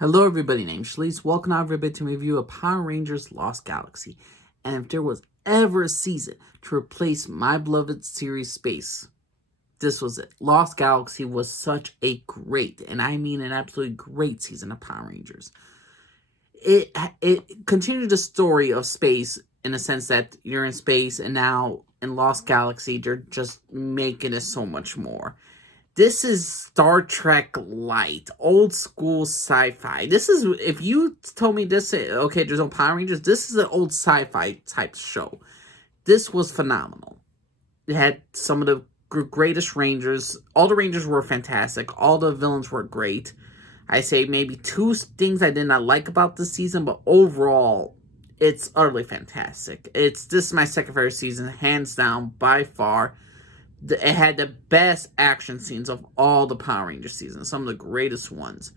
Hello everybody, name's Shalice. Welcome everybody to my review of Power Rangers Lost Galaxy. And if there was ever a season to replace my beloved series Space, this was it. Lost Galaxy was such a great, and I mean an absolutely great season of Power Rangers. It continued the story of Space in the sense that you're in space, and now in Lost Galaxy they're just making it so much more. This is Star Trek Light, old school sci-fi. This is, if you told me this, okay, there's no Power Rangers, this is an old sci-fi type show. This was phenomenal. It had some of the greatest Rangers. All the Rangers were fantastic. All the villains were great. I say maybe two things I did not like about this season, but overall, it's utterly fantastic. This is my second favorite season, hands down, by far. It had the best action scenes of all the Power Ranger seasons, some of the greatest ones.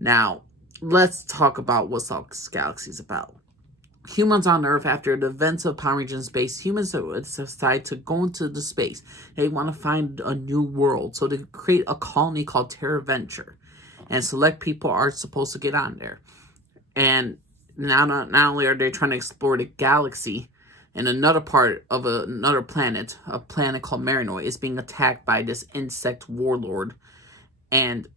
Now, let's talk about what Lost Galaxy is about. Humans on Earth, after the events of Power Rangers in space, humans decide to go into the space. They want to find a new world, so they create a colony called Terra Venture, and select people are supposed to get on there. And not only are they trying to explore the galaxy, and another part of another planet, a planet called Marinoid, is being attacked by this insect warlord. And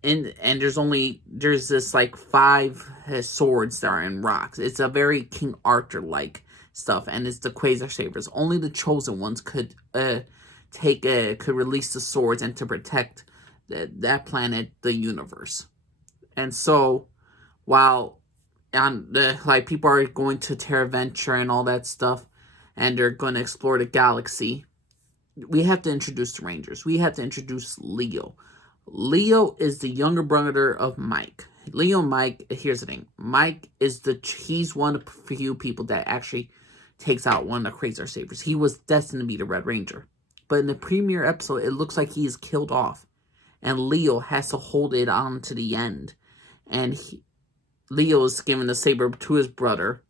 there's this like 5 swords that are in rocks. It's a very King Arthur like stuff, and it's the Quasar Sabers. Only the chosen ones could release the swords and to protect that planet, the universe. And so while people are going to Terra Venture and all that stuff, and they're going to explore the galaxy, we have to introduce the Rangers. We have to introduce Leo. Leo is the younger brother of Mike. Leo and Mike, here's the thing. Mike is he's one of the few people that actually takes out one of the Quasar Sabers. He was destined to be the Red Ranger. But in the premiere episode, it looks like he is killed off. And Leo has to hold it on to the end. And Leo is given the saber to his brother,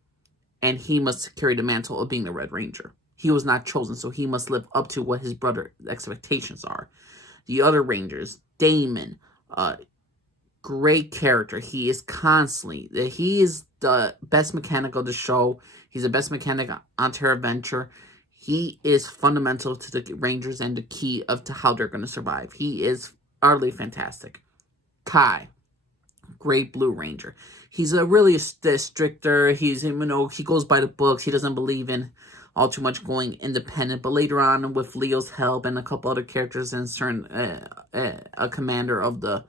and he must carry the mantle of being the Red Ranger. He was not chosen, so he must live up to what his brother's expectations are. The other Rangers, Damon, great character. He is the best mechanic of the show. He's the best mechanic on Terra Venture. He is fundamental to the Rangers and the key to how they're going to survive. He is utterly fantastic. Kai, great Blue Ranger. He's really stricter. He goes by the books. He doesn't believe in all too much going independent. But later on, with Leo's help and a couple other characters, and a commander of the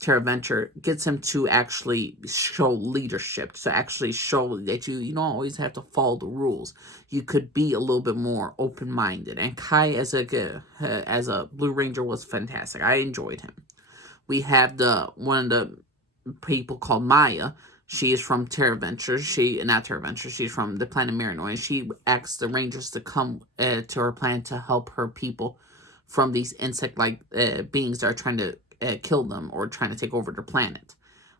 Terra Venture, gets him to actually show leadership, to actually show that you don't always have to follow the rules. You could be a little bit more open-minded. And Kai as a Blue Ranger was fantastic. I enjoyed him. We have one of the people called Maya. She is from Terra Venture. She's from the planet Marinoid. She asks the Rangers to come to her planet to help her people from these insect-like beings that are trying to kill them or trying to take over their planet.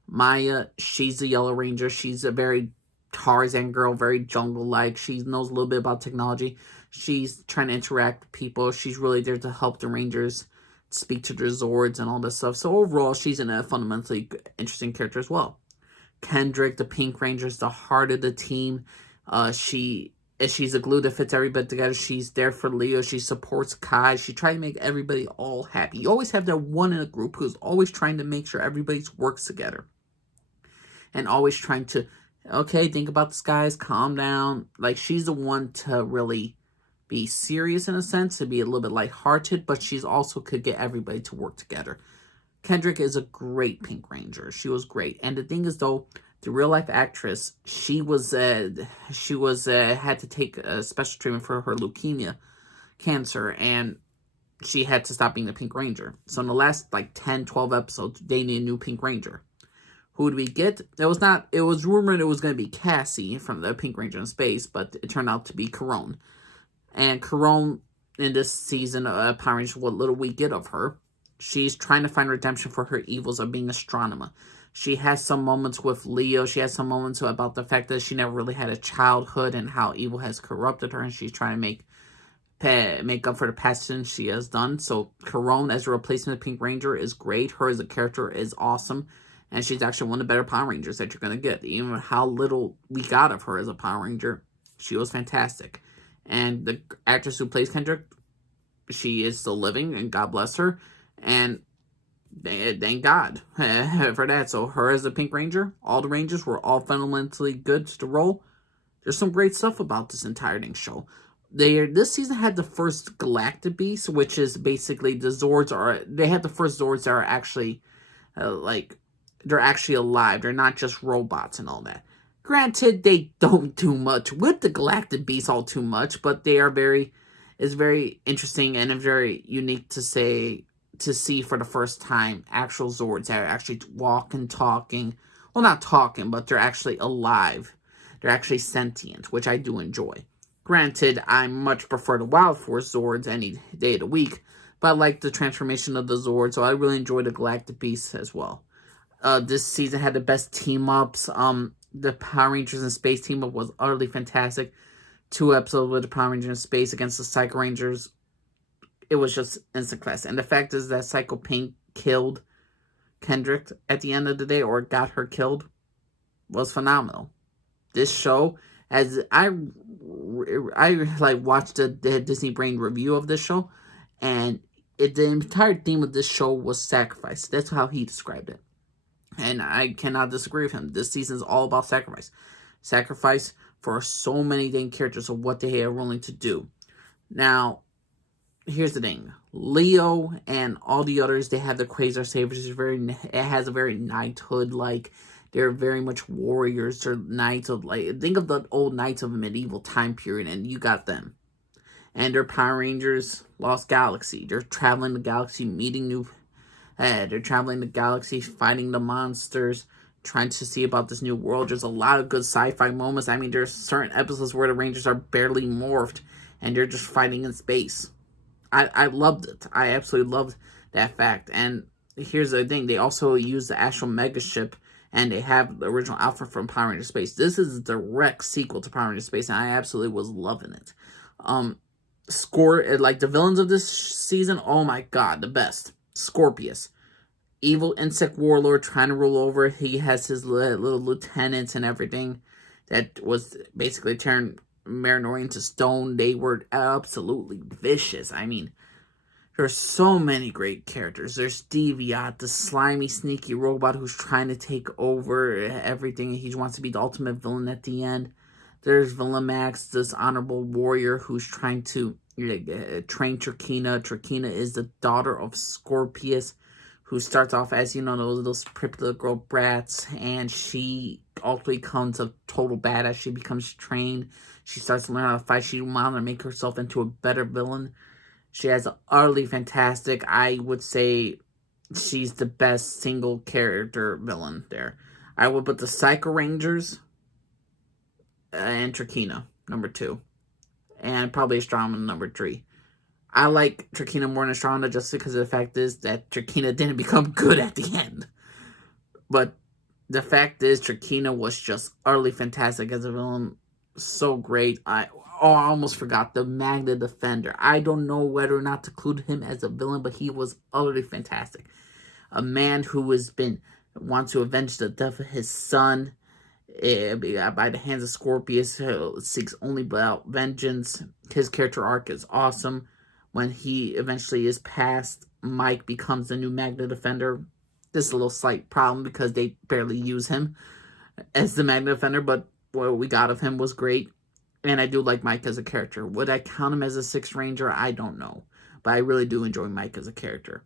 Maya, she's the Yellow Ranger. She's a very Tarzan girl, very jungle-like. She knows a little bit about technology. She's trying to interact with people. She's really there to help the Rangers speak to their Zords and all this stuff. So overall, she's a fundamentally interesting character as well. Kendrick, the Pink Ranger, is the heart of the team. She's a glue that fits everybody together. She's there for Leo. She supports Kai. She tries to make everybody all happy. You always have that one in a group who's always trying to make sure everybody works together. And always trying to, okay, think about this, guys. Calm down. Like, she's the one to really be serious in a sense, to be a little bit lighthearted, but she's also could get everybody to work together. Kendrick is a great Pink Ranger. She was great. And the thing is, though, the real-life actress, she had to take a special treatment for her leukemia cancer, and she had to stop being the Pink Ranger. So in the last, 10, 12 episodes, they need a new Pink Ranger. Who did we get? It was rumored it was going to be Cassie from the Pink Ranger in Space, but it turned out to be Carone. And Carone, in this season of Power Rangers, what little we get of her, she's trying to find redemption for her evils of being astronomer. She has some moments with Leo. She has some moments about the fact that she never really had a childhood and how evil has corrupted her, and she's trying to make up for the past sins she has done. So Carone as a replacement of Pink Ranger is great. Her as a character is awesome. And she's actually one of the better Power Rangers that you're going to get. Even how little we got of her as a Power Ranger, she was fantastic. And the actress who plays Kendrick, she is still living, and God bless her. And thank God for that. So her as the Pink Ranger, all the Rangers were all fundamentally good to roll. There's some great stuff about this entire show. This season had the first Galactic Beast, which is basically the Zords they had the first Zords that are actually they're actually alive. They're not just robots and all that. Granted, they don't do much with the Galactic Beast all too much, but they are it's very interesting and very unique to see for the first time actual Zords that are actually walking, talking. Well, not talking, but they're actually alive. They're actually sentient, which I do enjoy. Granted, I much prefer the Wild Force Zords any day of the week, but I like the transformation of the Zords, so I really enjoy the Galactic Beasts as well. This season had the best team-ups. The Power Rangers in Space team-up was utterly fantastic. 2 episodes with the Power Rangers in Space against the Psycho Rangers. It was just instant class. And the fact is that Psycho Pink killed Kendrick at the end of the day, or got her killed, was phenomenal. This show, as I watched the Disney Brain review of this show, and the entire theme of this show was sacrifice. That's how he described it. And I cannot disagree with him. This season is all about sacrifice. Sacrifice for so many dang characters of what they are willing to do. Now, here's the thing. Leo and all the others, they have the Quasar Sabers. It has a very knighthood-like. They're very much warriors. They're knights of, think of the old knights of a medieval time period, and you got them. And they're Power Rangers Lost Galaxy. They're traveling the galaxy, meeting new... they're traveling the galaxy, fighting the monsters, trying to see about this new world. There's a lot of good sci-fi moments. I mean, there's certain episodes where the Rangers are barely morphed, and they're just fighting in space. I loved it. I absolutely loved that fact. And here's the thing. They also use the Astral Mega Ship, and they have the original Alpha from Power Rangers Space. This is a direct sequel to Power Rangers Space, and I absolutely was loving it. The villains of this season, oh my god, the best. Scorpius. Evil insect warlord trying to rule over. He has his little lieutenants and everything that was basically turning Marinori to stone. They were absolutely vicious. I mean, there's so many great characters. There's Deviant, the slimy, sneaky robot who's trying to take over everything. He wants to be the ultimate villain at the end. There's Villamax, this honorable warrior who's trying to train Trakina. Trakina is the daughter of Scorpius, who starts off as, those pretty little girl brats, and she ultimately becomes a total badass. She becomes trained. She starts to learn how to fight. She wants to make herself into a better villain. She has an utterly fantastic, I would say, she's the best single character villain there. I would put the Psycho Rangers and Trakina, number 2. And probably Astronema, number 3. I like Trakina more than Astronema just because of the fact is that Trakina didn't become good at the end. But the fact is, Trakina was just utterly fantastic as a villain. So great. I almost forgot the Magna Defender. I don't know whether or not to include him as a villain, but he was utterly fantastic. A man who wants to avenge the death of his son by the hands of Scorpius, who seeks only about vengeance. His character arc is awesome. When he eventually is passed, Mike becomes the new Magna Defender. This is a little slight problem because they barely use him as the Magna Defender, but what we got of him was great. And I do like Mike as a character. Would I count him as a 6th Ranger? I don't know. But I really do enjoy Mike as a character.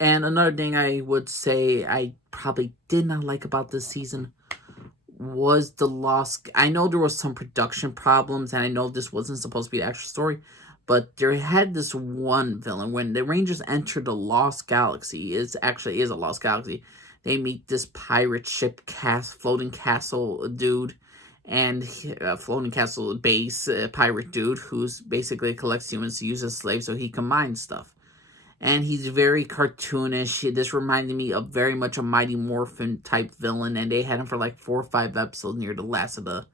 And another thing I would say I probably did not like about this season was the lost... I know there was some production problems, and I know this wasn't supposed to be the actual story, but there had this one villain. When the Rangers enter the Lost Galaxy, it actually is a Lost Galaxy, they meet this pirate ship floating castle dude, and floating castle base pirate dude who's basically collects humans to use as slaves so he can mine stuff. And he's very cartoonish. This reminded me of very much a Mighty Morphin type villain, and they had him for like 4 or 5 episodes near the last of the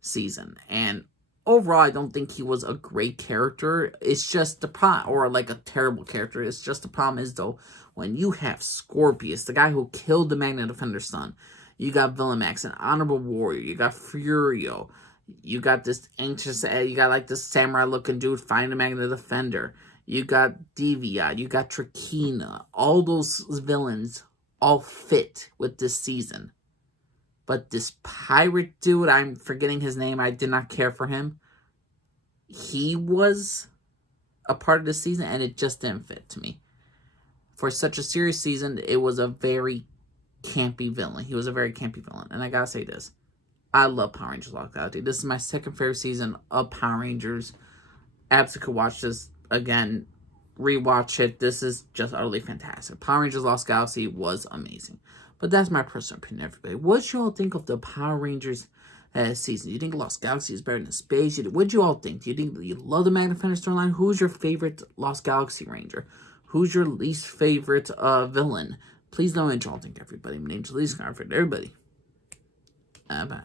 season. And overall, I don't think he was a great character. It's just the problem, or like a terrible character. It's just the problem is, though, when you have Scorpius, the guy who killed the Magna Defender's son, you got Villamax, an honorable warrior, you got Furio, you got this anxious, you got like this samurai-looking dude fighting the Magna Defender, you got Deviat, you got Trakina. All those villains all fit with this season. But this pirate dude, I'm forgetting his name, I did not care for him. He was a part of the season, and it just didn't fit to me. For such a serious season, it was a very campy villain. He was a very campy villain. And I gotta say this. I love Power Rangers Lost Galaxy. This is my second favorite season of Power Rangers. Absolutely could watch this again. Rewatch it. This is just utterly fantastic. Power Rangers Lost Galaxy was amazing. But that's my personal opinion, everybody. What you all think of the Power Rangers season? Do you think Lost Galaxy is better than Space? What do you all think? Do you think you love the Magna Defender storyline? Who's your favorite Lost Galaxy Ranger? Who's your least favorite villain? Please know what you all think, everybody. My name's Lee Scarford. Everybody. Bye.